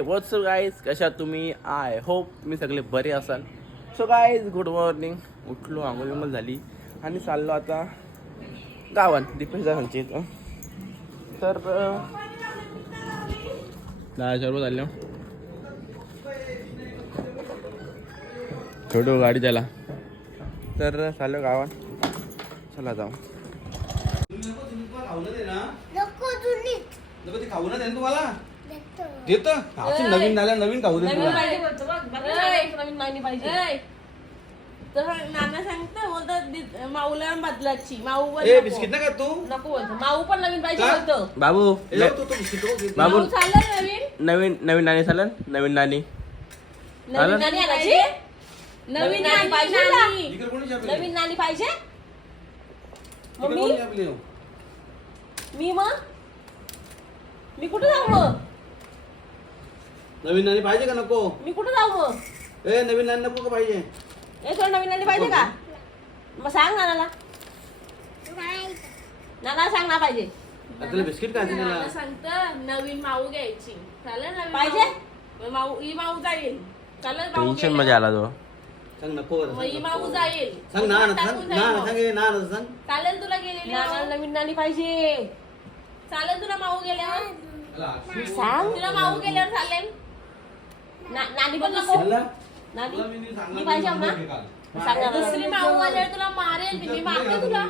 WhatsApp guys, कशा तुम्ही? I hope तुम्ही सगळे बरे असाल. So guys, good morning. उठलो, आंघोळ बिंघोळ झाली आणि चाललो आता गावात दीपेशदा सांगची इथं. तर 10,000 रुपये झाले. छोटो गाडी त्याला. तर चाललो गावात. चला जाऊ. खाऊ ना तुम्हाला देत नवीन नाल्या नवीन खाऊ दे नवीन पाहिजे. तर नाना सांगतो बोलतात माऊला बदलाची माऊ बिस्किट ना का तू नको बोलतो. माऊ पण नवीन पाहिजे बोलतो. बाबू बाबू चालेल नवीन नवीन नवीन नाणी चालेल. नवीन नाणी नवीन नाणी आणायची. नवीन नाणी पाहिजे. नवीन नाणी पाहिजे. मम्मी मी मग मी कुठे जाऊ मग? नवीन नाणी पाहिजे का नको? मी कुठे जाऊ मग? नवीन नाणी नको का पाहिजे? तुला नवीन नाणी पाहिजे का? मग सांग नानाला. नाना सांग ना पाहिजे. तुला बिस्किट काय सांगतं नवीन माऊ घ्यायची. चालेल नवीन पाहिजे. माऊ ही माऊ जाईल. चालेल टेन्शन मध्ये आला तो. सांग नको ही माऊ जाईल. सांग ना सांग चालेल तुला गेलेली नानाला नवीन नाणी पाहिजे. चालेल तुला माऊ गेल्यावर सांग. तुला माऊ गेल्यावर चालेल. नानी पण नको. नानी मी पाहिजे ना. सांग ना. दुसरी माऊ आल्यावर तुला मारेल. मी मारते तुला.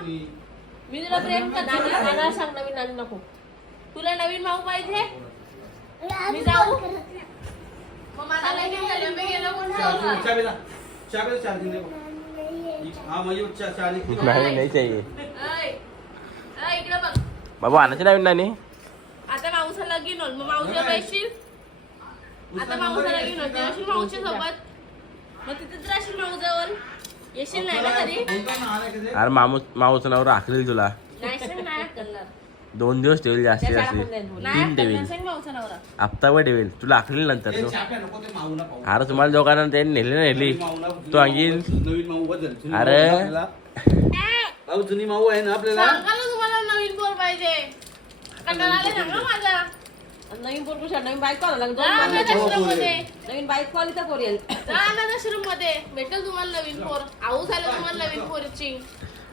मी तुला प्रेम करते. नानाला सांग नवीन नाणी नको. तुला नवीन माऊ पाहिजे. मी जाऊ मग मला लगेच झालं. मी गेलो कोण जाऊ. नाही नाही चाहिए. इकडे बघ. बाबू आणायची नवीन नाणी. आता माऊचा लगीन होईल. मग माऊच्या पैशील. आता माऊचा लगीन होईल. येशील माऊच्या सोबत. मग तिथेच राहशील माऊ जवळ. येशील नाही ना घरी. अरे माऊचं नाव राखलेल तुला. नाही नाही करणार. 2 दिवस ठेवेल जास्तीत जास्त. 3 ठेवेल. माऊचा नवरा. हप्ताभर ठेवेल. तुला आखलेल नंतर तो. अरे तुम्हाला दोघांना त्यांनी नेली तो आणखीन. अरे भाऊ जुनी माऊ आहे ना आपल्याला. सांगा ना तुम्हाला नवीन पोर पाहिजे. कंटाळा आले सांगा माझा. नवीन पोरपुरुष नवीन बाईक कॉल लागतो. नवीन बाईक कॉल इथं पोर येईल. अनाथाश्रम मध्ये भेटेल तुम्हाला नवीन पोर. आऊ झालं तुम्हाला नवीन पोरची.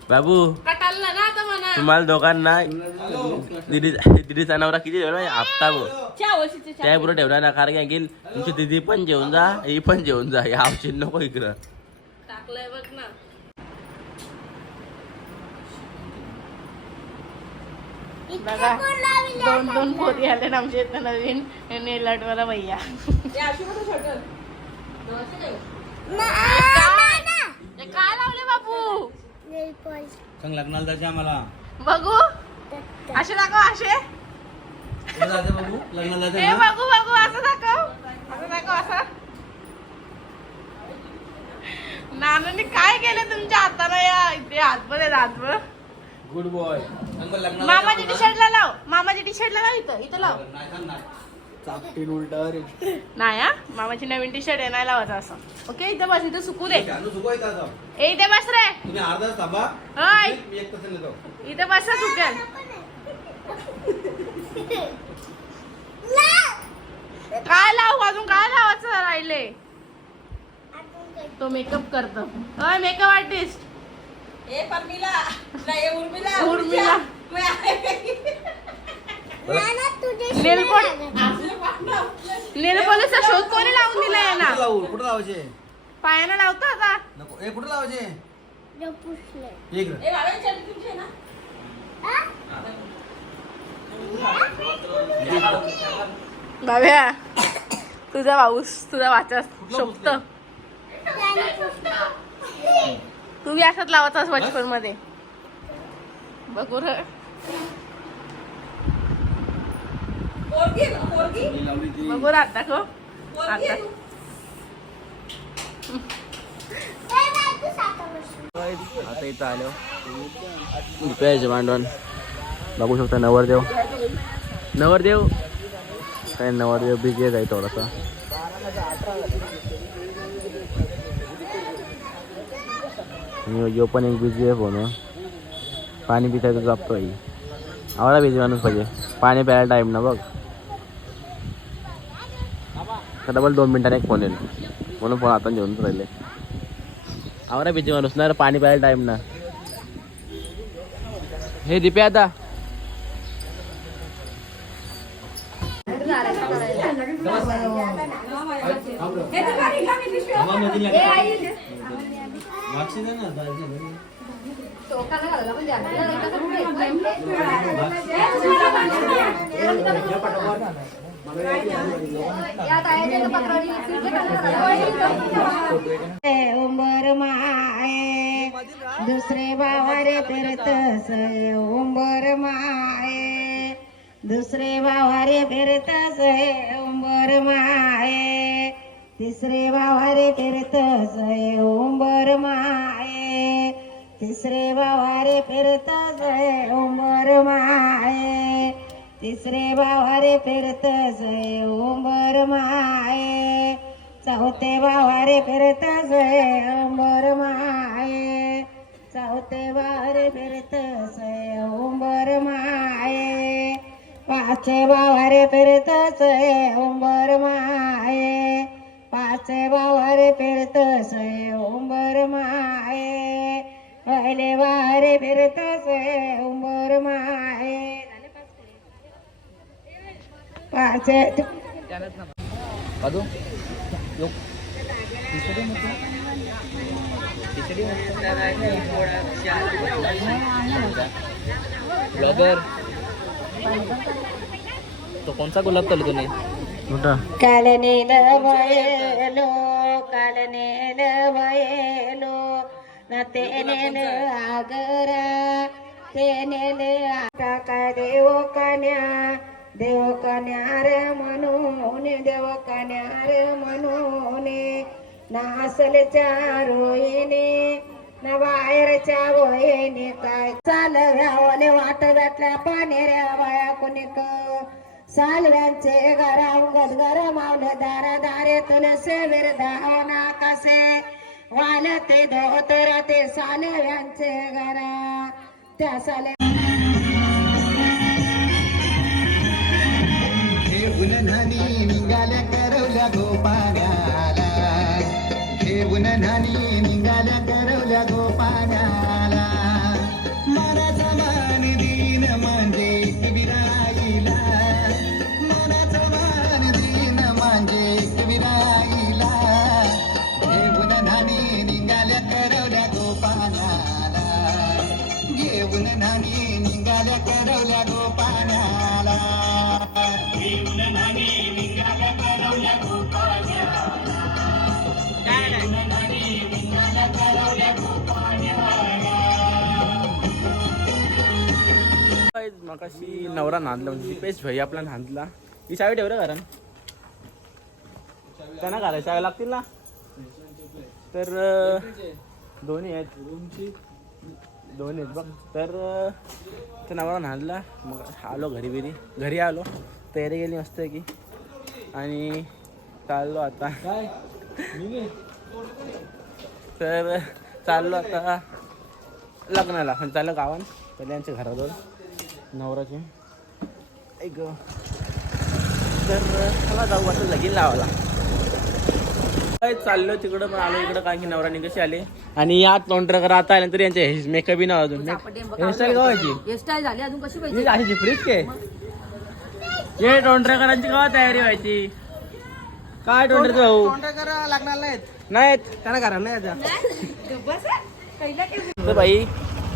बाबू कटालला ना आता म्हणा. तुम्हाला दोघांना दिदीचा नवरा किती ठेवला? हप्ताभर. 4 वर्षाचे. त्या बरोबर ठेवला ना. कारण की तुमची दिदी पण जेवून जा, ही पण जेवून जा. या औषध नको इकडं. टाकलंय बघ ना. बघा 2 पोरी आले ना आमच्या इथं नवीन. नेलाटवाला भैया. काय लावले बापू? सांग लग्नाला जायचे आम्हाला. बघू असे दाखव. असे बाबू लग्नाला हे बघू बघू. असं दाखव. असं दाखव. असं नानाने काय केलं तुमच्या हाताला? या इथे हातभर आहे. हातभर. Good boy. मामाच्या टी शर्टला लाव. मामाच्या टी शर्टला लाव. इथं इथं लाव. नाही हा. मामाची नवीन टी शर्ट आहे. नाही लावायचं असं. ओके इथं बस. इथं सुकू दे. इथे बस रे. तुम्ही अर्धा तास थांबा. होय मी 1 तास येतो. इथे बस सुकेल. काय लावू अजून? काय लावायचं राहिले? तो मेकअप करतो. होय मेकअप आर्टिस्ट. उर्मिला. नेल पॉलिशचा शोध कोणी लावून दिलाय ना? कुठं लावायचे? पायानं लावतो आता. नको. कुठं लावायचे? बाब्या तुझा पाऊस तुझा वाचा शोभत. तू बी असंच लावतास बचपन मध्ये. बघू र. बघू र आता को आता. आता इथं आलो रुपयाचे भांडवल बघू शकता. नवरदेव काय नवरदेव बिझी आहे थोडासा. यो पण एक बिझी आहे फोन. पाणी पितायचं जापतोय. आवडा बिझी माणूस पाहिजे. पाणी प्यायला टाईम ना बघ. डबल 2 मिनिटांनी एक फोन येईल म्हणून फोन आता घेऊन राहिले. आवरा बिजी माणूस ना पाणी प्यायला टाइम ना. हे दीपे आता उंबर माये दुसरे बावारे फिरतस उंबर माये दुसरे बावारे फिरतस उंबर माये तिसरे बावारे फिरतस उंबर माये तिसरे बावारे फिरतस उंबर माये तिसरे बावारे फिरतस उंबर माये चौथे बावारे फिरतस उंबर माये चौथे बावारे फिरतस उंबर माये पाचे बावारे फिरतस उंबर माये पाचे बावारे फिरतस उंबर माये पहिले बावारे फिरतस उंबर माये पाचे ब्लॉगर तो कोणता गुलाब चालू तुम्ही मोठा काल नेल भयलो काल नेल भयलो ना ते नेल आगरा ते नेल आता काय देव कन्या रे म्हणून देव कन्या रे म्हणून नासलच्या रोईने ना बाहेरच्या वयने काय चालव्यावाने वाट भेटल्या पानेऱ्या बाया कोणीक सालव्यांचे घरांगत घर मावले दारा दारे तुलसे विरधाना कसे वालते धोतर ते सालव्यांचे घरा त्या साले उन्हानी निघाल्या करवल्या गोपाण्याला घेऊन नानी निघाल्या करवल्या गोपाण्याला मनाचा मान दिन म्हणजे विराईला मनाचा मान दिन म्हणजे विराईला घेऊन नानी निघाल्या करवल्या गोपाण्याला घेऊन नानी निघाल्या करवल्या गोपाण्याला मगाशी नवरा नांदला म्हणजे दीपेश भाई आपला नांदला. ही चावी ठेव रे कारण त्यांना घालायला चावी लागतील ना. तर दोन्ही आहेत बघ. तर त्या नवरा नांदला मग आलो घरी आलो तयारी गेली मस्त की आणि चाललो आता. तर चाललो आता लग्नाला पण चाललं गावात पहिले यांच्या घराजवळ नवराचे एक. तर मला जाऊ आता लगीन लावायला चाललो तिकडं पण आलो इकडं कारण की नवराने कशी आले आणि या तोंडर आता आल्यानंतर यांचे मेकअप बी नाही अजून. हेअरस्टाईल गावाची हेअरस्टाईल झाली अजून कशी पाहिजे अशी फ्रीज के ये तोंडरेकरांची गावात तयारी व्हायची. काय तोंडरे भाऊ लागणार नाहीत त्यांना घरा नाही तर बाई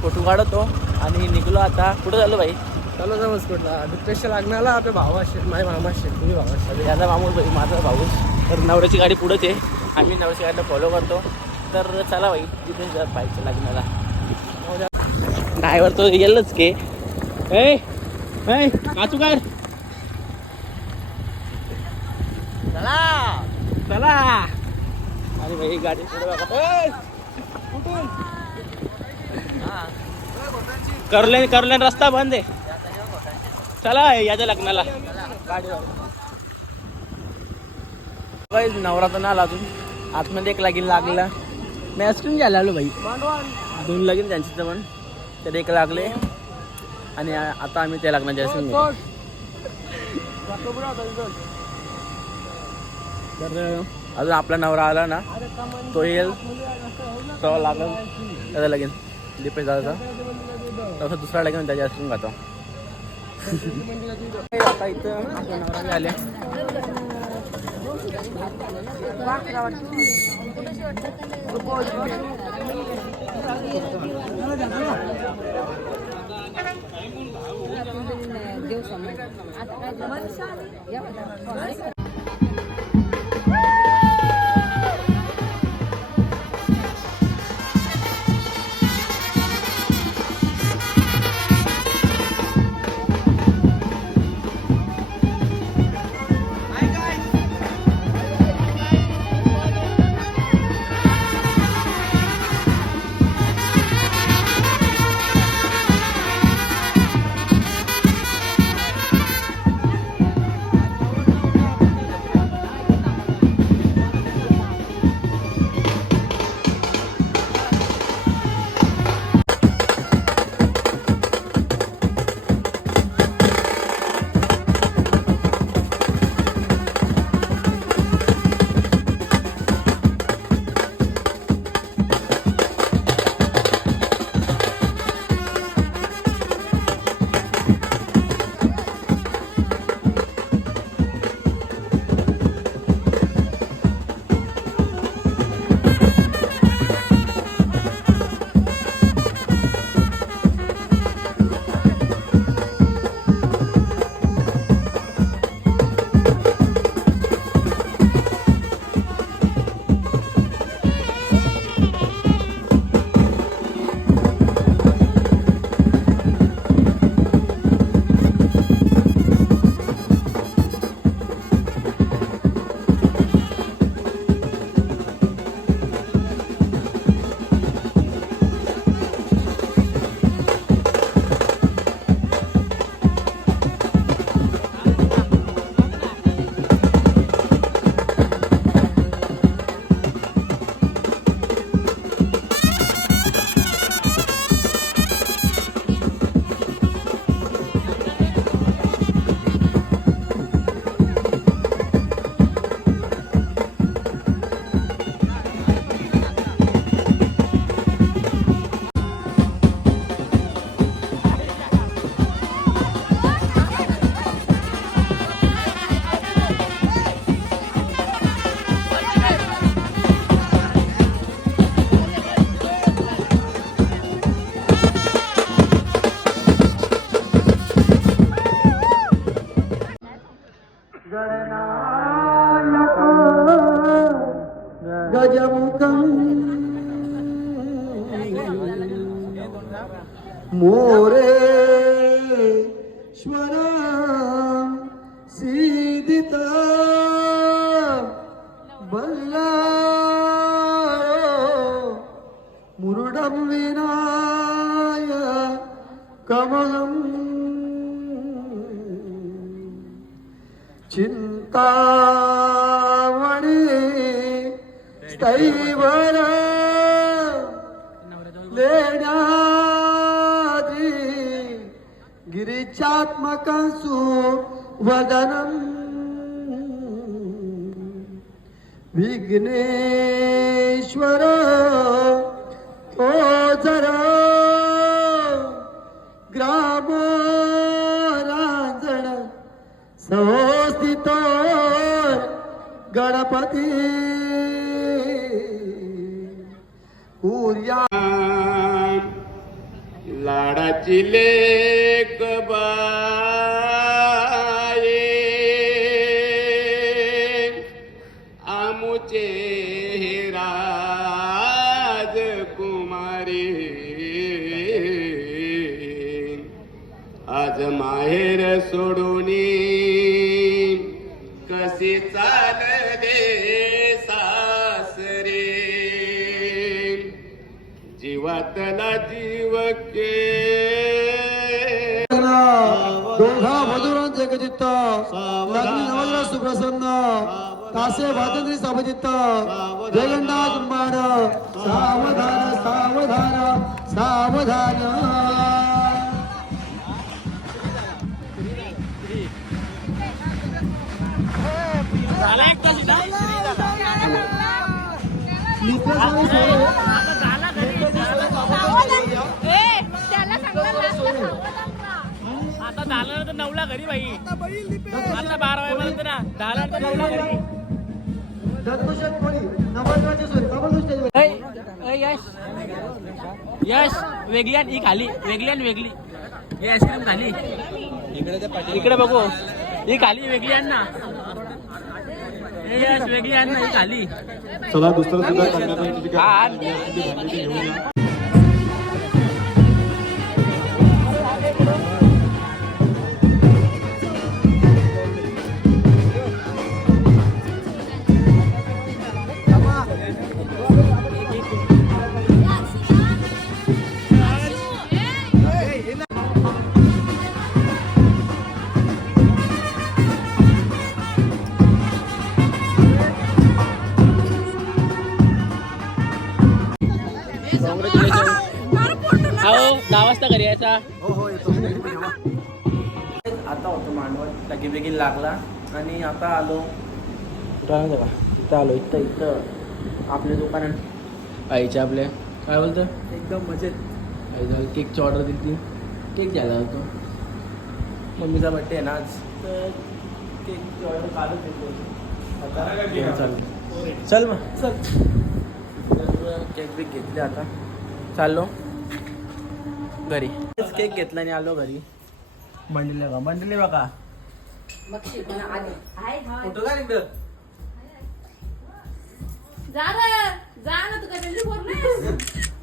फोटो काढतो आणि निघलो आता. कुठं झालं बाई चालू समज कुठला डिप्रेशन लागणारला आपल्या भाऊ असेल माझ्या मामा असेल तुम्ही भाऊ असेल याचा मामूस भाई माझा भाऊस. तर नवऱ्याची गाडी पुढेच आहे आम्ही नवऱ्याची गाडीला फॉलो करतो. तर चला बाई तिथे जर पाहिजे लग्नाला ड्रायव्हर तो गेलच के काचू काय चला अरे भाई गाडी पुढे बघा कुठून करलेन रस्ता बंद आहे. चला याच्या लग्नाला गाडीवर नवरात्र ना आला अजून आतमध्ये एक लगीन लागला. मी आईस्क्रीम घ्यायला आलो भाई. 2 लगीन त्यांची पण तर एक लागले आणि आता आम्ही त्या लग्नाचे आईस्क्रीम घेऊ. तर अजून आपला नवरा आला ना तो येईल तो लागेल त्याचा लगेन दीपेश दादाचा तसं दुसरा लगेन त्याच्या असून खातो आता इथं आपला नवरा आले मोरेश्वर सीदित बल्लारो मुरुडम विनाय कमलम चिंतामणि स्थैवर लेण्याद्री गिरिचात्मकंसु वदनम विघ्नेश्वर तो जरा ग्राम रांजण संस्थित गणपती कुर्या लाडाची लेक बाये आमुचे राजकुमारी आज माहेर सोडूनी कशी चाल दे सासरे जीवातला जीव के दोघा मधुरांचे एकचित्त लग्नी नवरा सुप्रसन्न तासे वादंत्री सावचित्त जयगंडा तुंबाड सावधान सावधान सावधान झाला एक तास आता झालं तर 9ला घरी बाई. आता 12 वाजेपर्यंत ना 10ला तर 9ला घरी. यश वेगळी आणि ही खाली, वेगळी आणि वेगळी. ही आईस्क्रीम खाली इकडे बघू. ही खाली वेगळी आण ना. यश वेगळी आण ना, ही खाली. चला दुसरं सुद्धा करण्यासाठी हा, आण. हो 10 वाजता घरी यायचा. आता होतो मांडवत लगी बेगीन लागला आणि आता आलो कुठं बघा. इथं आलो. इथं आपल्या दुकानात आईच्या आपल्या काय बोलतं एकदम मजेत. आई झालं केकची ऑर्डर दिली ती. केक घ्यायला होतो. मम्मीचा बड्डे आहे ना आज, तर केकची ऑर्डर काढून देतो आता. चालेल चल मग चल. केक बिक घेतले आता चाललो घरी. केक घेतला आणि आलो घरी. बंडले बघा फोटो का इकडं.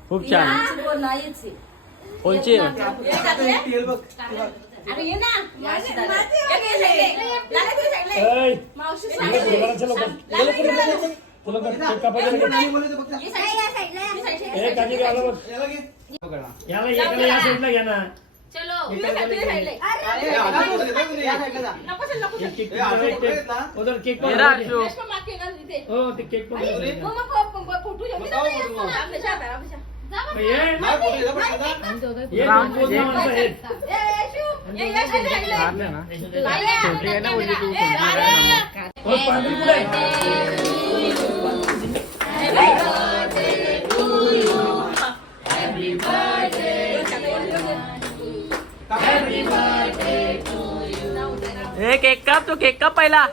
खूप छान. कोणची केक काप. तो केक काप पहिला.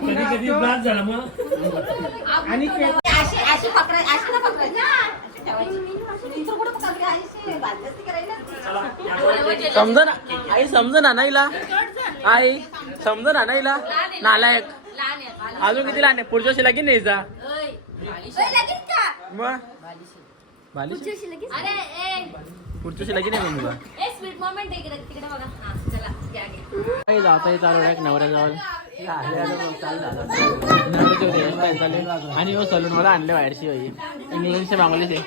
कधी कधी ब्लास्ट झाला मग. आणि समजा ना आई, समजा ना नाहीला. आई समजा ना नाहीला. नालायक. अजून किती लहान आहे. पुढच्या वर्षी लगीन न्यायचा मग. पुढच्या लगीन आहे मग तुला. आता चालू आहे नवऱ्याजवळ. आणि हो सलून मला आणले बाहेरशी बाई. इंग्लंडचे मागवलेच आहे.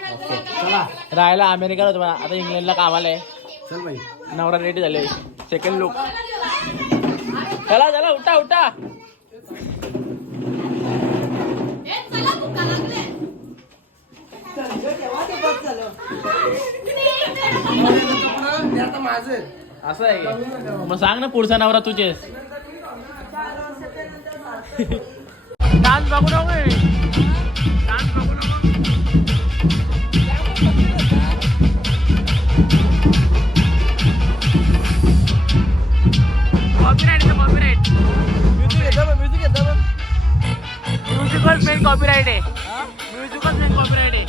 राहायला अमेरिकेला होतो मला, आता इंग्लंडला कामाला आहे. चल बाई नवरा रेडी झाले. Second look. चला चला उठा उठा. असं आहे मग सांग ना पुढचा नवरा तुझेच. डान्स बघू नको. डान्स बघू नको. कॉपीराइट आहे. कॉपीराइट म्युझिकच मेन कॉपीराइट आहे. म्युझिकच मेन कॉपीराइट आहे.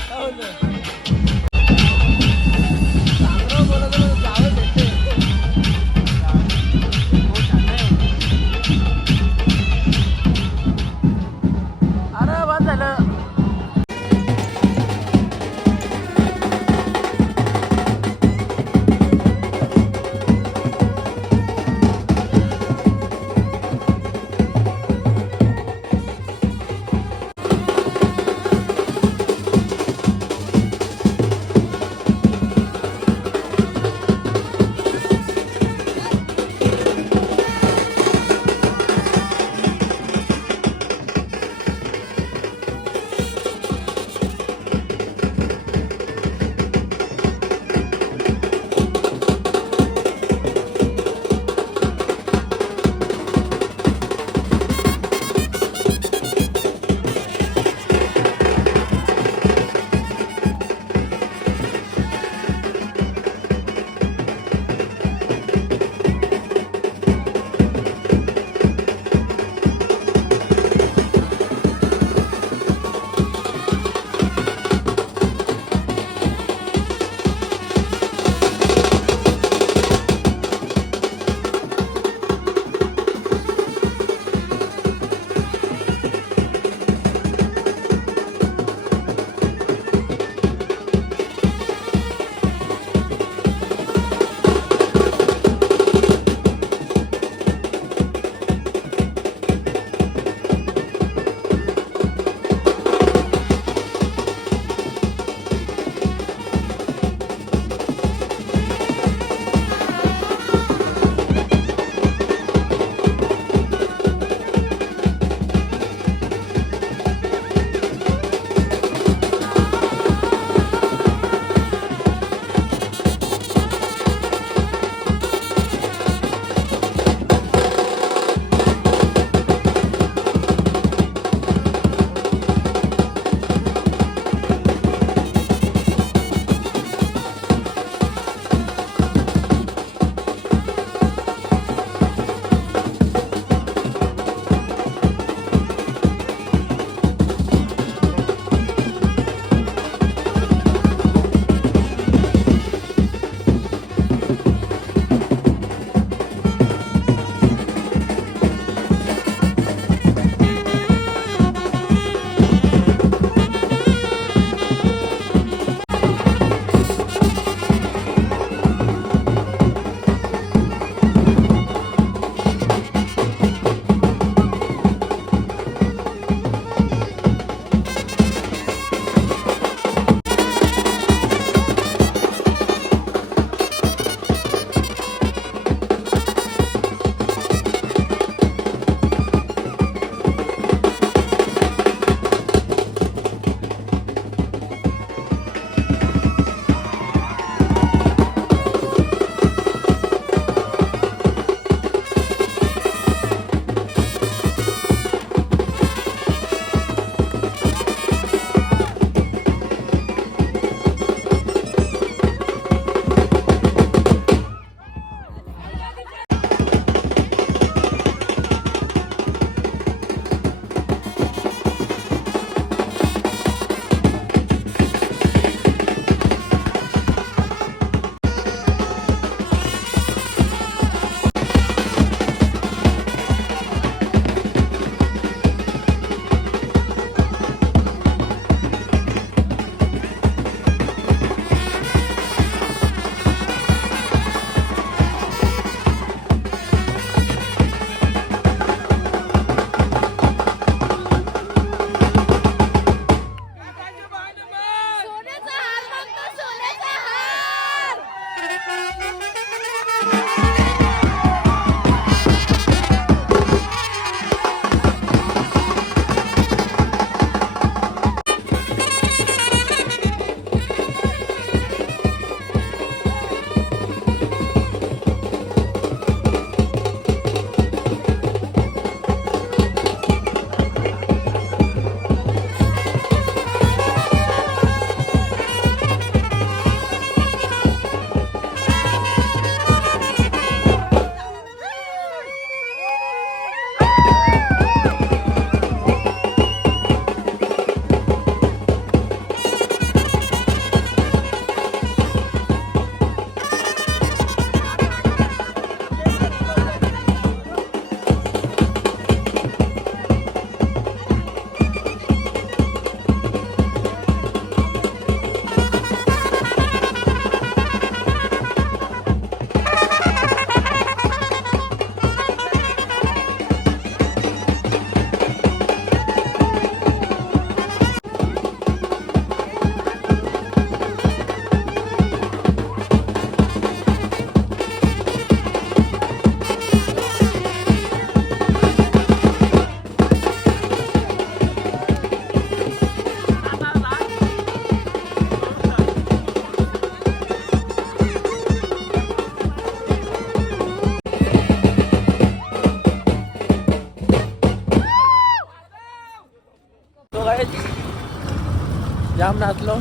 जाम नाचलो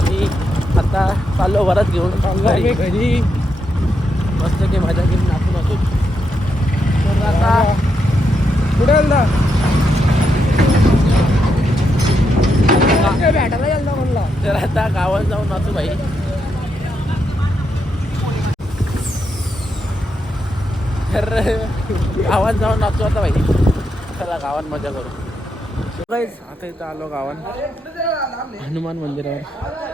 आणि आता चाललो वरात घेऊन घरी मस्त की मजा घेऊन नाचून असू. तर आता कुठे गेलता? भेटायला गेलता म्हणला. तर आता गावात जाऊन नाचू भाई. तर गावात जाऊन नाचू आता भाई. चला गावात मजा करू. आता इथं आलो गावात हनुमान मंदिरावर.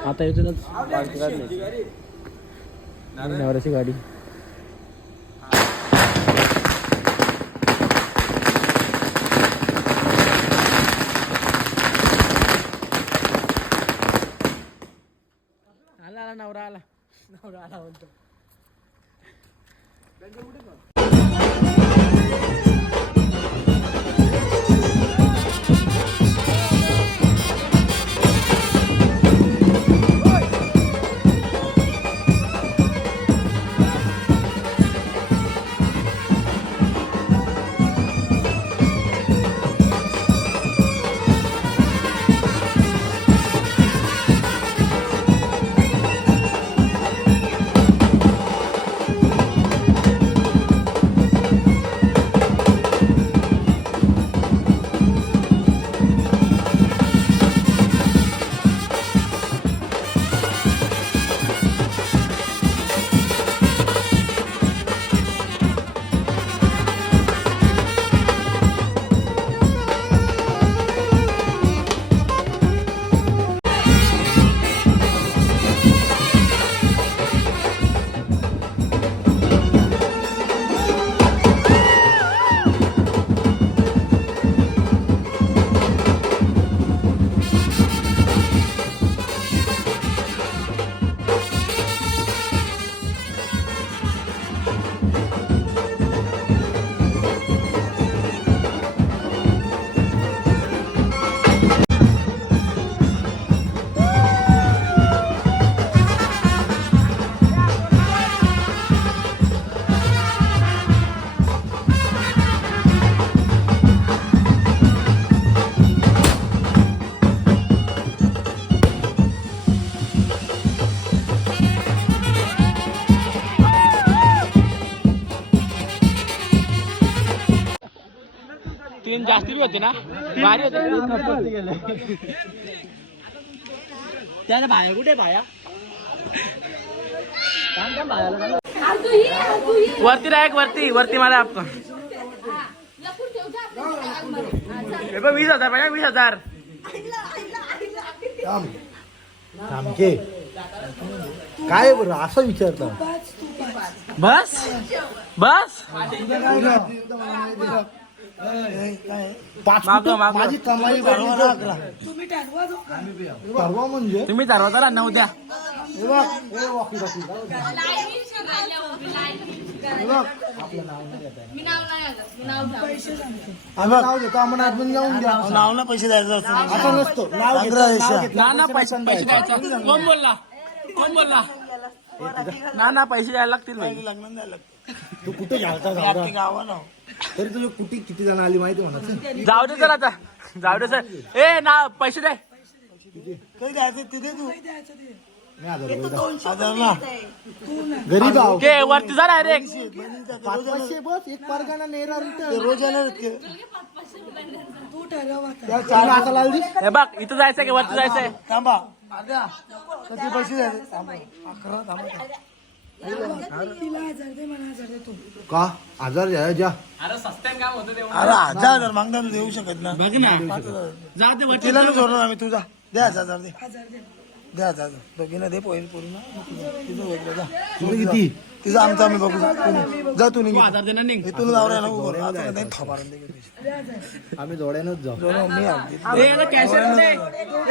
आता इथूनच पार्टी काढली नवऱ्याची गाडी. आला आला नवरा आला. नवरा आला म्हणतो. तीन जास्ती बी होते ना. भारी होते. त्याला भाया कुठे भाया वरती राहा. वरती वरती मला आपण 20,000 पाहिजे. 20,000 थांबके काय बरं असं विचारता. बस बस माझी कमाई ठरवा म्हणजे तुम्ही ठरवा ना 9 द्या. नाव घेतो आम्हाला आतून जाऊन द्या. नावला पैसे द्यायचं असं नसतो. नाव ना पैसे द्यायचे. कोण बोलला कोण बोलला ना पैसे द्यायला लागतील भाई. तू कुठे घ्यायचा गावाला तरी तुझे कुठे किती जण आली माहिती म्हणा. जाऊ दे सर आता. जाऊ दे सर. ए ना पैसे दे. काही द्यायचं तिथे तू गरीब आहो. घे वरती जा डायरेक्ट. 500 बस एक परगाना नेरा रोज येणार. हे बघ इथं जायचंय की वरती जायचंय. थांबा किती पैसे द्यायचे. थांबा 11 थांबा. का 1000 द्या. अरे सस्त्यान काम होतं तेव्हा. अरे 1000 मागता देऊ शकत ना. बघ ना जा ते वरती. तिला सोडलो आम्ही. तुझा द्या 1000 दे. द्या 1000 दोघींना दे. पोहेल पोरीना तिथं वेगळं जा. तुझं किती तिचं आमचं आम्ही बघू. जा तू निघ. 1000 देणार निघ. इथून जावऱ्या नको करू. आता नाही थांबारून दे. आम्ही जोड्यानंच जाऊ. मी आमची ए कॅशर दे.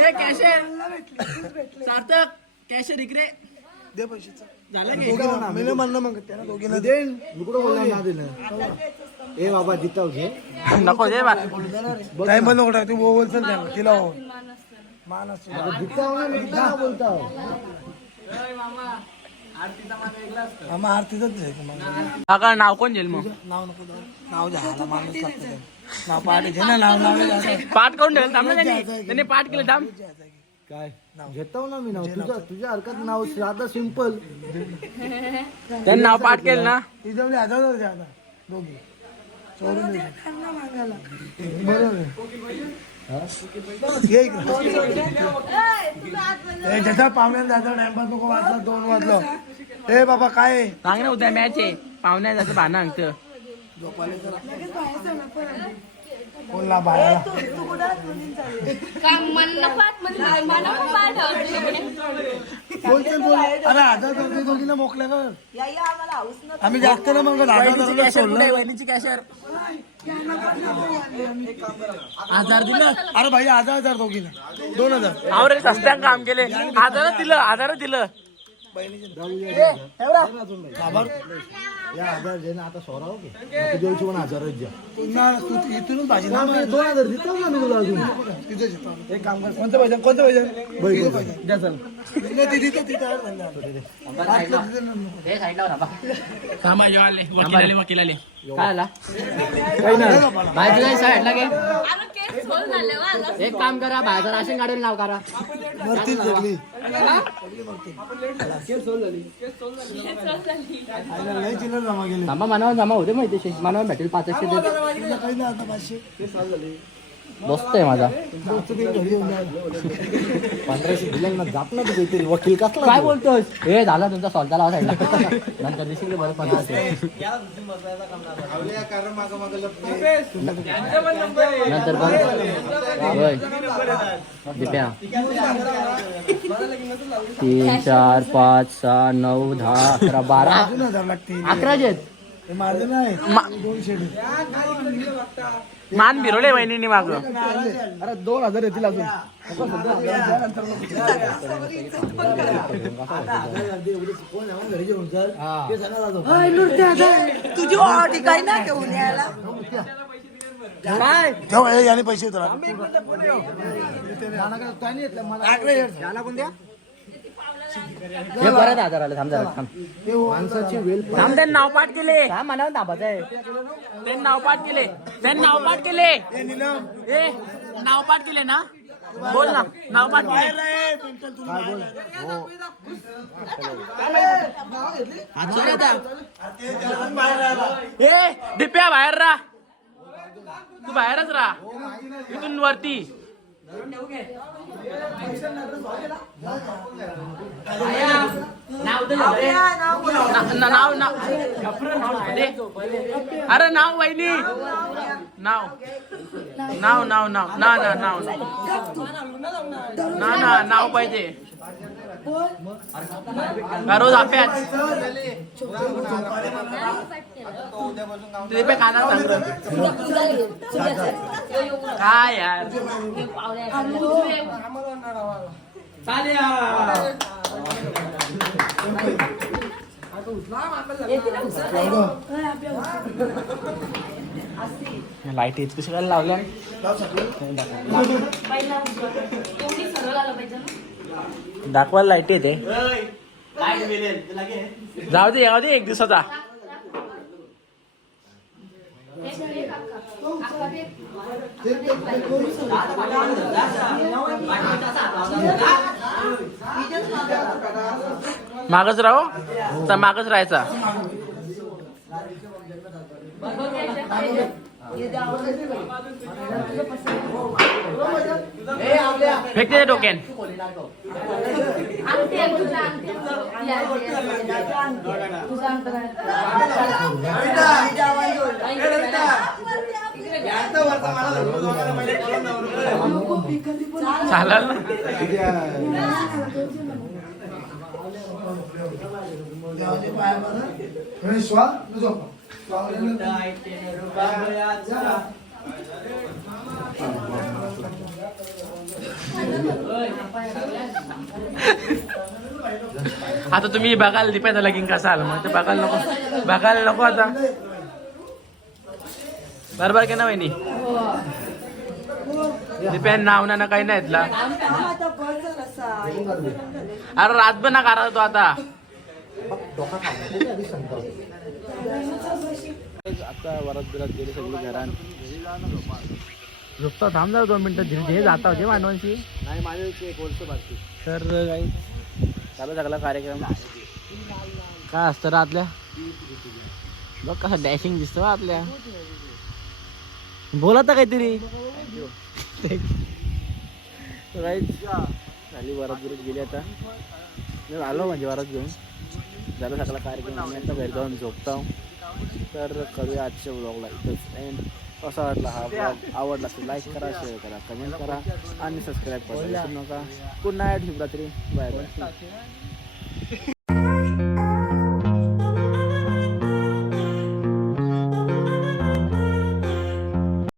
ए कॅशर सार्थक कॅशर इकडे दे पैसे. झालं की मी म्हणलं मग त्यांना दोघींना दे. मी कुठं बोलला ना दिलं. ए बाबा जिताव घे. नको दे बा. टाइम बंद नको तू बोल चल द्या तिला हो. मान असतो जिताव ना मी जिताव बोलताव. आम्हा आरतीचंच आहे. काका नाव कोण घेईल मग. नाव नको नाव द्यायला माणूस लागतं. नाव पाठ घे ना. नाव नाव पाठ करून ठेवेल थांब ना त्यांनी पाठ केलं थांब. काय घेतो ना मी नाव तुझ्या हरकत नाव साधा सिंपल. त्यांनी नाव पाठ केलं ना. तिथे 1000 द्या आता दोघी सोडून दे. बरोबर आहे. ये इकडे. ज्याचा पाहुण्यानं जायचा टाइमपास नको वाजला 2 वाजलं. ए बाबा काय आहे? सांग ना उद्या मॅच आहे पाहुण्या जायचं भाना अंगतं. कोणला बाहेर काम म्हणणं पाठ म्हणजे मला पण पाठ आवडते. बोलतील बोल. अरे 1000 दोघीला मोकल्या कर. आम्ही जास्त ना मग 1000 सोडलं. वहिनीची कॅशर 1000 दिलं. अरे भाई 1000 दोघीला 2000 आवरे सस्त्यानं काम केले. 1000 दिलं 1000 दिलं. बाबा या 1000 जे ना आता सोराव की तुझ्या हिशोबाने 1000 द्या. पुन्हा तू इथूनच भाजी ना 2000 देतो ना तुला अजून. तिथेच येतो. एक काम कर. कोणतं पाहिजे द्या चल. वकील आले. काय आला काही नाही बाहेर जायचं साईडला घे. अरे केस सोल झाले वा आला. एक काम करा बाहेर राशन काढून नाव करा. मरतील सगळी. केस सोल झाली. लय चिल्लर जमा गेले. जमा होते माहिती मानव भेटेल 500 काही नाही आता 500 मस्त आहे माझा 1500 दिले ना जात ना तू वकील कसला काय बोलतोस हे झाला तुमचा सॉल्व झाला साईडला नंतर दिसेल बरं 50 नंतर होय दिप्या 3 4 5 6 9 10 11 12 2000 लागतील. 11 जे आहेत. हे माझं नाही 200 मान भिरवले वहिनीने माग. अरे 2000 येतील अजून तुझी ऑर्डर काय ना घेऊन यायला ठेव याने पैसे उतरा. हे परत 1000 आले थांब जरा थांब माणसाची वेळ थांब त्यांनी नाव पाठ केले. काय म्हणावं दाबाच आहे त्यांनी नाव पाठ केले. त्यांनी नाव पाठ केले. ए नाव पाठ केले ना. बोल ना नाव पाठ केले. ए दिप्या बाहेर राहा. तू बाहेरच राहा इथून वरती. नाव अरे नाव वहिनी नाव नाव नाव नाव ना ना नाव ना ना नाव पाहिजे. रोज अभ्यास ते खाना काय यार लाईट येत कशी काय लावल्या. दाखवायला लाईट येते. जाऊ दे जाऊ दे एक दिवसाचा. मागच राहू तर मागच राहायचा. फेकते डोक्यान. चालेल आता तुम्ही बघाल दीपायचा लगीन कसा आला मग ते बघायला नको आता. बरोबर का ना वहिनी. दीपायन नाव ना काही नाही घेतला. अरे रातभर ना करा तो आता. आता वरात बिरात गेली सगळी घरात. झोपता थांब जाऊ 2 मिनिटं धीरे धीरे जाता होते मानवांशी. नाही माझे एक वर्ष बाकी. तर काही चालू सगळा कार्यक्रम. काय असतं रे आतल्या बघ कसं डॅशिंग दिसतं बा आतल्या. बोलत काहीतरी. झाली वरात बिरत गेली आता. मी आलो म्हणजे वरात घेऊन. झालं सगळा कार्यक्रम. आम्ही आता घरी जाऊन झोपतो. तर करूया आजच्या ब्लॉगला इथंच एंड. कसा वाटला हा ब्लॉग? आवडला तर लाईक करा, शेअर करा, कमेंट करा आणि सबस्क्राईब करा विसरू नका. गुड नाईट, शुभरात्री, बाय बाय.